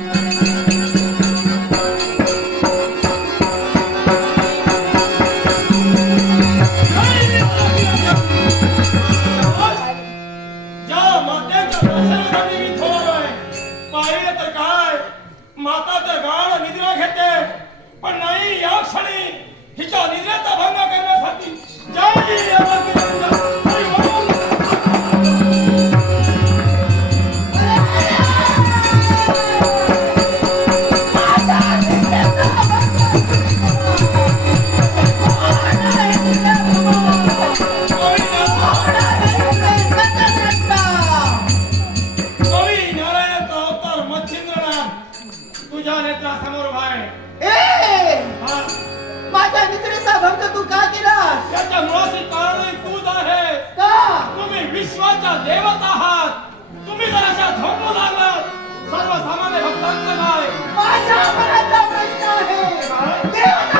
Música तुझ्या नेत्रासमोर भाय माझ्या मित्राचा भक्त तू का केलास? त्याच्या मुळाशी कारण तूच आहे का? तुम्ही विश्वाच्या देवत आहात. तुम्ही जर अशा झोपू लागलात सर्वसामान्य भक्तांचं काय? माझ्या मनाचा प्रश्न आहे. देवता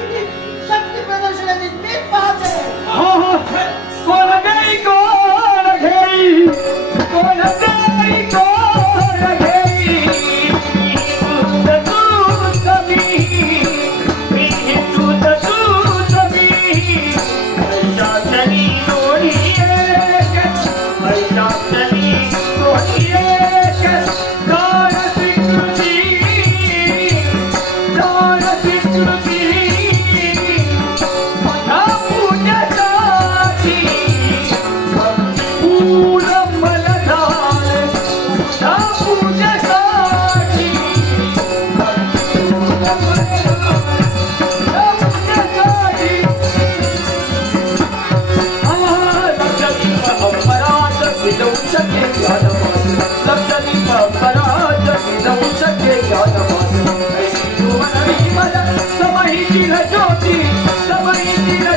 ज्योती समयी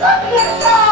Stop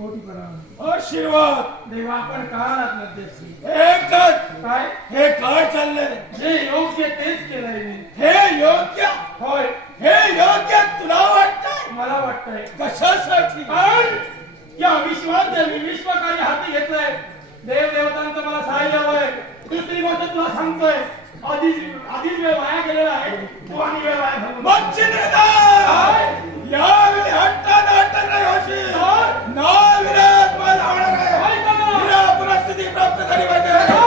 कोटी आशीर्वाद! देवा आपण काळात एकच काय? हे काय चाललंय? जे योग्य तेच केलंय मी. हे योग्य? होय. हे योग्य तुला वाटतंय? मला वाटतंय. कशासाठी? कारण या विश्वात जे मी विश्वकार्य हाती घेतलंय. देव देवतांचं मला सहाय्य हवंय. दुसरी गोष्ट तुला सांगतोय. आधीच आधीच वेळ वाया गेलेला आहे. तू आणि वेळ वाया घालवू नको. அறிவது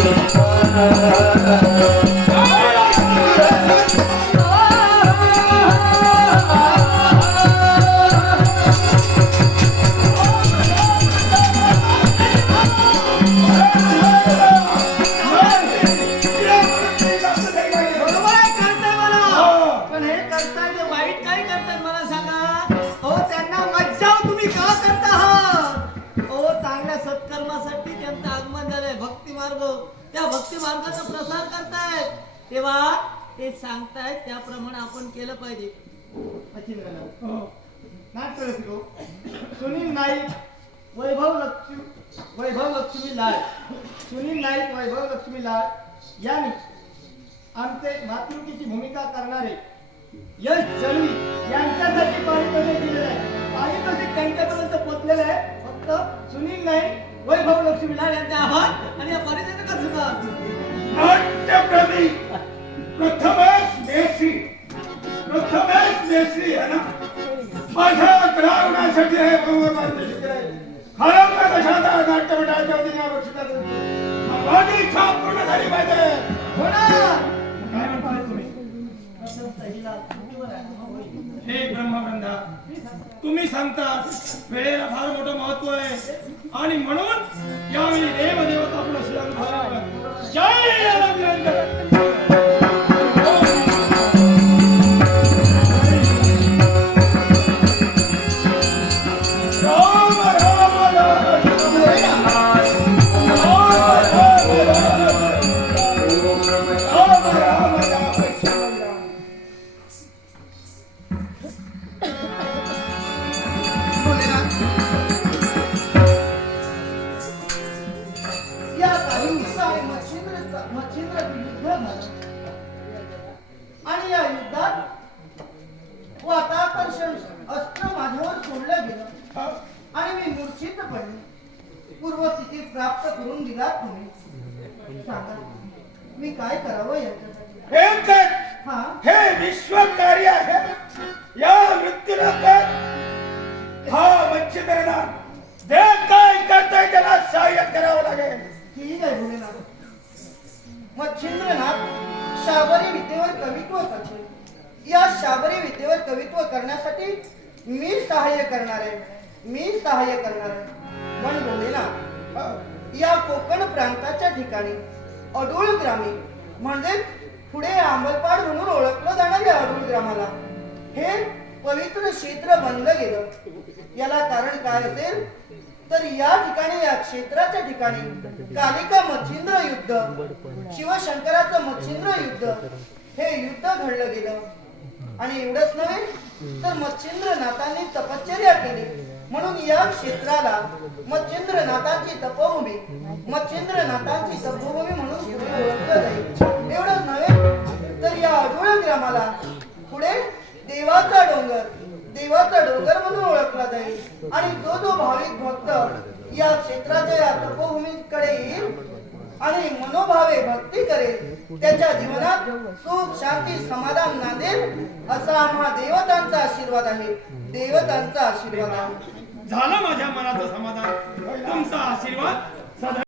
Thank you. भक्ती मार्गाचा प्रसार करतायत. तेव्हा ते सांगतायत त्याप्रमाणे आपण केलं पाहिजे. हो. सुनील नाईक वैभव लक्ष्मी वैभव लक्ष्मी लाल. सुनील नाईक वैभव लक्ष्मी लाल यांनी आमचे मातृकीची भूमिका करणारे यश जळवी यांच्यासाठी पारितोषिक दिलेलं आहे. पारितोषिक त्यांच्यापर्यंत पोहोचलेलं आहे. फक्त सुनील नाईक वैभव लक्ष्मी लाड यांचे आणि या परिचयाचं सुद्धा नाट्यकवी प्रथमेश मेसी प्रथमेश मेसी आहे ना? माझ्या ग्राहणासाठी आहे भगवान मार्गदर्शक आहे. हरवला कशाचा नाट्यपटाच्या वतीने आवश्यक माझी इच्छा पूर्ण झाली पाहिजे. काय म्हणताय तुम्ही? हे ब्रह्मगंधा तुम्ही सांगता वेळेला फार मोठं महत्त्व आहे. आणि म्हणून यावेळी देवदेवता देवता आपलं मी काय करावं याच्यासाठी? हे हा. हे विश्व कार्य आहे. या मृत्यूनंतर हा मच्छिंद्रना जे काय करताय त्याला सहाय्य करावं लागेल. ठीक आहे भोलेनाथ. मच्छिंद्रनाथ शाबरी विद्येवर कवित्व करते. या शाबरी विद्येवर कवित्व करण्यासाठी मी सहाय्य करणार आहे. मी सहाय्य करणार आहे. पण भोलेनाथ. या कोकण प्रांताच्या ठिकाणी. अडोळ ग्रामी म्हणजेच पुढे अंबलपाड म्हणून ओळखलं जाणार या अडूळ ग्रामाला. हे पवित्र क्षेत्र बनलं गेलं. याला कारण काय असेल? तर या ठिकाणी या क्षेत्राच्या ठिकाणी कालिका मच्छिंद्र युद्ध शिवशंकराचं मच्छिंद्र युद्ध हे युद्ध घडलं गेलं. आणि एवढंच नव्हे तर मच्छिंद्र नाथांनी तपश्चर्या केली. म्हणून या क्षेत्राला मच्छिंद्रनाथांची तपोभूमी मच्छिंद्रनाथांची तपोभूमी म्हणून ओळखलं जाईल. एवढंच नव्हे तर या अडुळ ग्रामाला पुढे देवाचा डोंगर देवाचा डोंगर म्हणून ओळखला जाईल. आणि जो जो भाविक भक्त या क्षेत्राच्या या तपोभूमीकडे येईल आणि मनोभावे भक्ती करेल त्याच्या जीवनात सुख शांती समाधान नांदेल असा आम्हा देवतांचा आशीर्वाद आहे. देवतांचा आशीर्वाद. झालं माझ्या मनाचं समाधान. तुमचा आशीर्वाद सदा